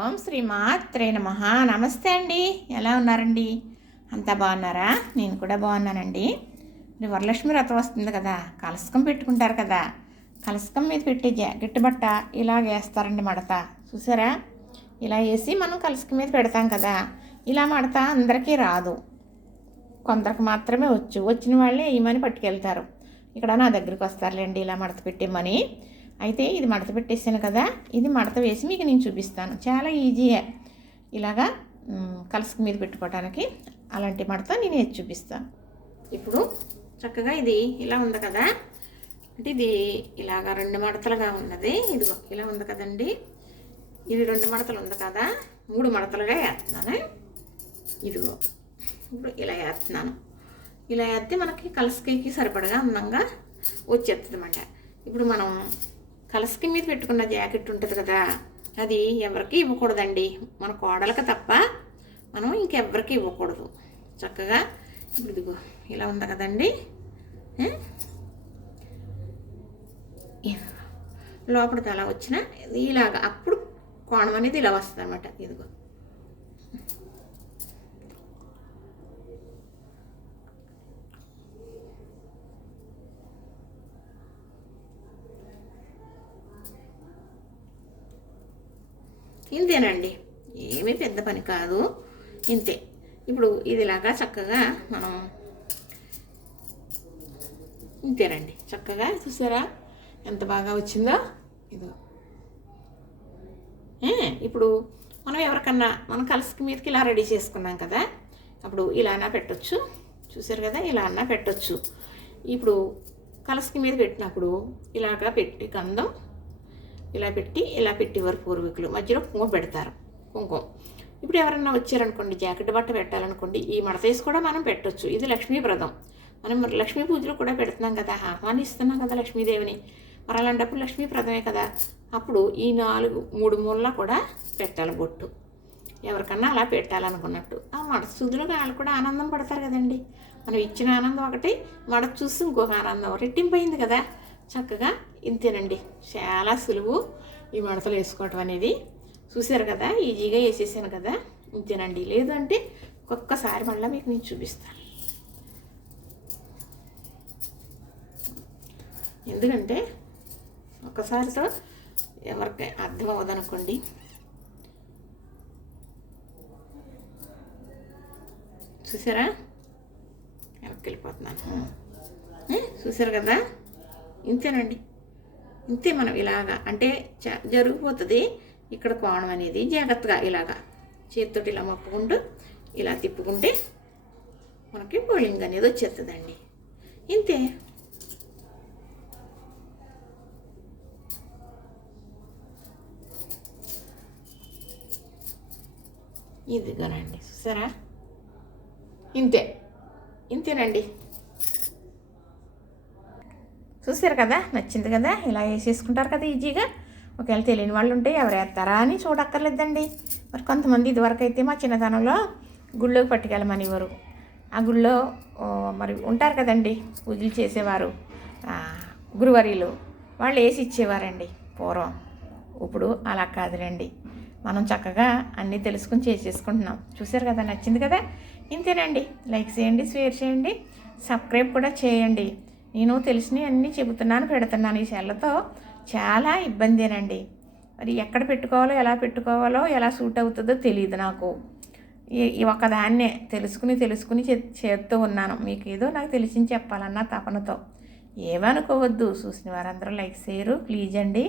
ఓం శ్రీ మాత్రే నమః. నమస్తే అండి, ఎలా ఉన్నారండి? అంతా బాగున్నారా? నేను కూడా బాగున్నానండి. ఇది వరలక్ష్మి వ్రతం వస్తుంది కదా, కలశకం పెట్టుకుంటారు కదా. కలశకం మీద పెట్టే జాకెట్ బట్ట ఇలా వేస్తారండి మడత. చూసారా? ఇలా వేసి మనం కలశకం మీద పెడతాం కదా. ఇలా మడత అందరికీ రాదు, కొందరికి మాత్రమే వచ్చిన వాళ్ళే వేయమని పట్టుకెళ్తారు. ఇక్కడ నా దగ్గరికి వస్తారులేండి ఇలా మడత పెట్టేమని. అయితే ఇది మడత పెట్టేసాను కదా, ఇది మడత వేసి మీకు నేను చూపిస్తాను. చాలా ఈజీయే ఇలాగా కలసక మీద పెట్టుకోవడానికి. అలాంటి మడత నేను వేసి చూపిస్తాను. ఇప్పుడు చక్కగా ఇది ఇలా ఉంది కదా, అంటే ఇది ఇలాగా 2 మడతలుగా ఉన్నది. ఇదిగో ఇలా ఉంది కదండి, ఇది 2 మడతలు ఉంది కదా, 3 మడతలుగా వేస్తున్నాను. ఇదిగో ఇప్పుడు ఇలా వేస్తున్నాను. ఇలా వేస్తే మనకి కలసకకి సరిపడగా అందంగా వచ్చేస్తుంది అన్నమాట. ఇప్పుడు మనం కలసకి మీద పెట్టుకున్న జాకెట్ ఉంటుంది కదా, అది ఎవరికి ఇవ్వకూడదండి, మన కోడలకు తప్ప మనం ఇంకెవ్వరికి ఇవ్వకూడదు. చక్కగా ఇప్పుడు ఇదిగో ఇలా ఉంది కదండి, లోపలికి అలా వచ్చిన ఇలాగా అప్పుడు కోణం అనేది ఇలా వస్తుంది అన్నమాట. ఇదిగో ఇంతేనండి, ఏమీ పెద్ద పని కాదు, ఇంతే. ఇప్పుడు ఇదిలాగా చక్కగా మనం ఇంతేనండి, చక్కగా చూసారా ఎంత బాగా వచ్చిందో. ఇదో ఇప్పుడు మనం ఎవరికన్నా మనం కలసకి మీదకి ఇలా రెడీ చేసుకున్నాం కదా, అప్పుడు ఇలా అన్నా పెట్టచ్చు. చూసారు కదా, ఇలా అన్నా పెట్టచ్చు. ఇప్పుడు కలసకి మీద పెట్టినప్పుడు ఇలాగా పెట్టి గంధం ఇలా పెట్టేవారు పూర్వీకులు. మధ్యలో కుంకుమ పెడతారు, కుంకుమ. ఇప్పుడు ఎవరన్నా వచ్చారనుకోండి, జాకెట్ బట్ట పెట్టాలనుకోండి, ఈ మడత వేసి కూడా మనం పెట్టవచ్చు. ఇది లక్ష్మీప్రదం, మనం లక్ష్మీ పూజలు కూడా పెడుతున్నాం కదా, ఆహ్వానిస్తున్నాం కదా లక్ష్మీదేవిని. మరి అలాంటప్పుడు లక్ష్మీప్రదమే కదా, అప్పుడు ఈ 3 మూలలా కూడా పెట్టాలి బొట్టు. ఎవరికన్నా అలా పెట్టాలనుకున్నట్టు ఆ మడత సూదులు వాళ్ళు కూడా ఆనందం పడతారు కదండి. మనం ఇచ్చిన ఆనందం ఒకటి, మడత చూసి ఇంకొక ఆనందం రెట్టింపయింది కదా. చక్కగా ఇంతేనండి, చాలా సులువు ఈ మడతలు వేసుకోవటం అనేది. చూసారు కదా, ఈజీగా వేసేసాను కదా, ఇంతేనండి. లేదంటే ఒక్కసారి మళ్ళీ మీకు నేను చూపిస్తాను, ఎందుకంటే ఒక్కసారితో ఎవరికి అర్థం అవ్వదనుకోండి. చూసారా, వెనక్కి వెళ్ళిపోతున్నాను. చూసారు కదా, ఇంతేనండి, ఇంతే. మనం ఇలాగా అంటే జరిగిపోతుంది ఇక్కడ కోణం అనేది. జాగ్రత్తగా ఇలాగా చేతితోటి ఇలా మొక్కుకుంటూ ఇలా తిప్పుకుంటే మనకి బౌలింగ్ అనేది వచ్చేస్తుందండి, ఇంతే. ఇదిగోనండి, చూసారా, ఇంతేనండి. చూసారు కదా, నచ్చింది కదా. ఇలా వేసేసుకుంటారు కదా ఈజీగా. ఒకవేళ తెలియని వాళ్ళు ఉంటే ఎవరు వేస్తారా అని చూడక్కర్లేదండి. మరి కొంతమంది ఇదివరకు అయితే మా చిన్నతనంలో గుళ్ళోకి పట్టుకెళ్ళమనివ్వరు. ఆ గుళ్ళో మరి ఉంటారు కదండి పూజలు చేసేవారు, గురువర్యులు, వాళ్ళు వేసి ఇచ్చేవారండి పూర్వం. ఇప్పుడు అలా కాదులేండి, మనం చక్కగా అన్నీ తెలుసుకుని చేసేసుకుంటున్నాం. చూసారు కదా, నచ్చింది కదా, ఇంతేనండి. లైక్ చేయండి, షేర్ చేయండి, సబ్స్క్రైబ్ కూడా చేయండి. నేను తెలిసినవి అన్నీ చెబుతున్నాను, పెడుతున్నాను. ఈ సెల్లతో చాలా ఇబ్బందేనండి. మరి ఎక్కడ పెట్టుకోవాలో, ఎలా పెట్టుకోవాలో, ఎలా సూట్ అవుతుందో తెలియదు నాకు. ఈ ఒక్కదాన్నే తెలుసుకుని చేస్తూ ఉన్నాను. మీకు ఏదో నాకు తెలిసింది చెప్పాలన్న తపనతో. ఏమనుకోవద్దు. చూసిన వారందరూ లైక్ చేయరు ప్లీజ్ అండి.